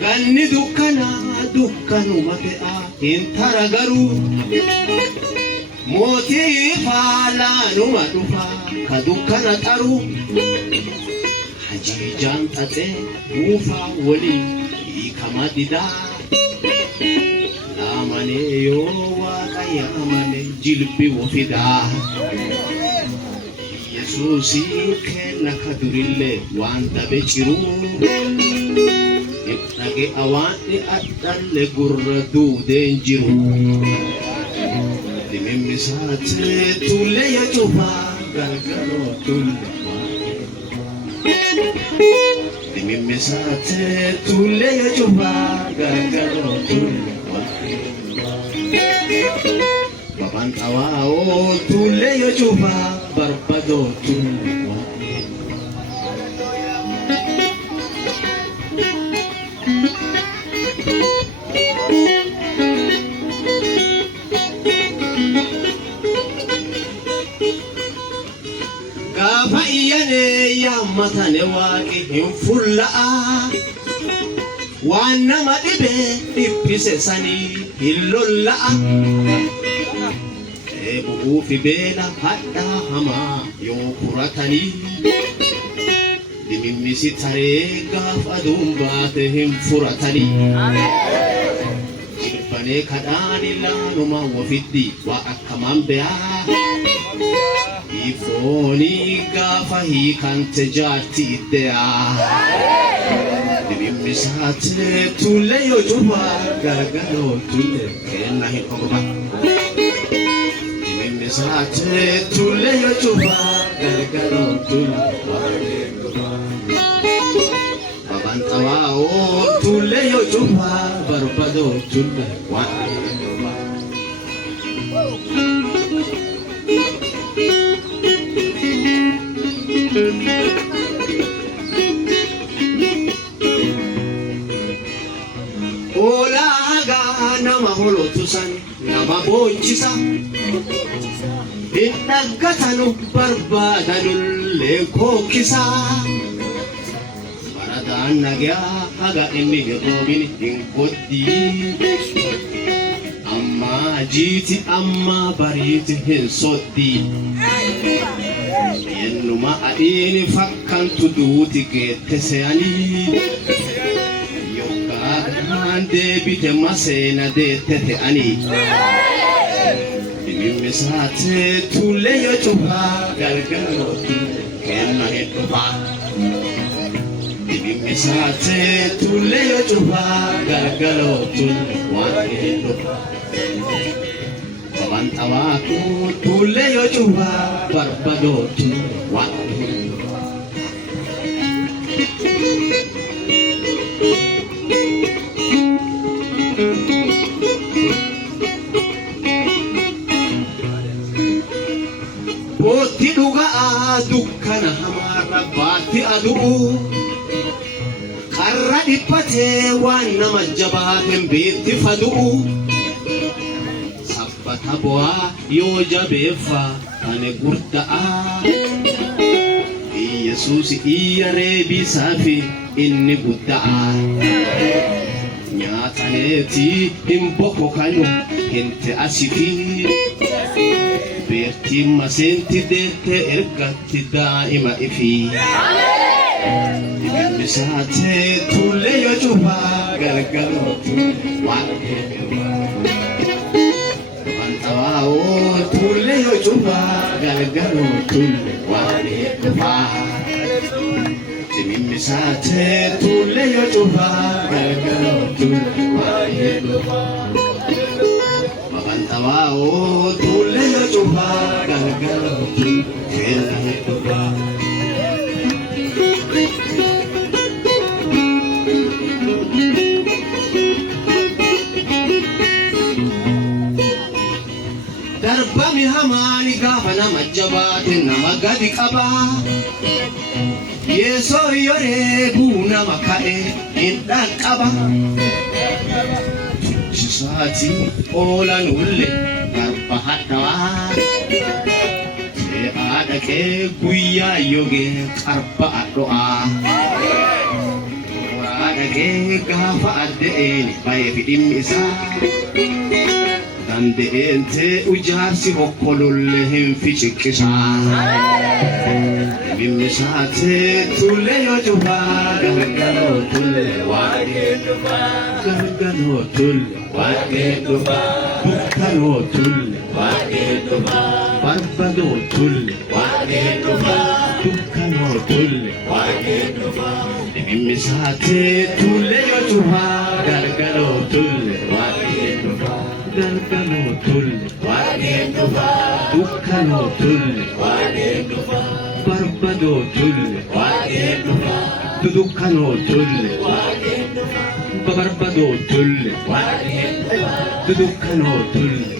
ganni dukkanu matea intara garu moti fala numa dufa ka dukkana taru haji jantate ufa wali ikamadida amane yo wa kayamane jilbi wofida Yesusi kenna kadurille wanda bechiru nage awani adalle gurradu denjiru dimimisate tulle ya chupa galgalo tulle dimimisate tulle ya chupa galgalo tulle baban tawao tulle ya chupa barbado tulle matane waqi hinfulla wanna madibe ipise sani hillolla bugu fi bela hadda hama yo kuratani dimimisi tare gafadum baate hinfuratani ibane kadani lanuma wafiddi wa akamambea ifoni gafahi kante jati idea dimimisate tulle yo juba gargalo tulle kenna hikoba dimimisate tulle yo juba gargalo tulle baban tawao tulle yo juba barbado tulle wa Olaga nama holotusan nama bonchisa Inaggatanu barbadanul lekokisa Baradan nagya haga inni robin hinkodi Amma jiti amma bariti hinsoddi Yennuma aini fakkantu duuti geetteseani Debite masena de tete ani dimimisate tulle yo chupa galgalo kenna hetupa dimimisate tulle yo chupa galgalo wani hetupa baban tawaku tulle yo chupa barbado wani Boti duga dukkana hamara bati adu karra dipate wanna majabaten biti fadu sabbata boa yo jabefa ane gurda Yesus iya rebi safi inni budda nyataneti imboko kanu hinte asifi Berti masenti dete ergatti daima ifi Dimimisate tulle yo chupa gargalo wani Mantawao tulle yo chupa gargalo wani Dimimisate tulle yo chupa gargalo wani Mantawao tulle yo chupa gargalo Darbami hamani gafana majabate namagadi kaba Yeso yore buna makae indan kaba Sati ola nulle garbahatawa Se adake guya yoge karba doa dhagee gaafa adda'een baay'ee fidhimmisaa dande'eentee ijaarsi hokkolulle hin ficiqqisaa dhimmisaatee tullee yoo cufaa gargaloo tulle waaqee dhufaa gargaloo tulle waaqee dhufaa bukkanoo tulle waaqee dhufaa barbadoo tulle waaqee dhufaa dukkanoo tulle waaqee dhufaa dhimmisaatee tullee yoo cufaa gargaloo tulle waaqee dhufaa gargaloo tulle waaqee dhufaa dukkanoo tulle waaqee dhufaa barbadoo tulle waaqee dhufaa dukkanoo tulle waaqee dhufaa barbadoo tulle waaqee dhufaa dukkanoo tulle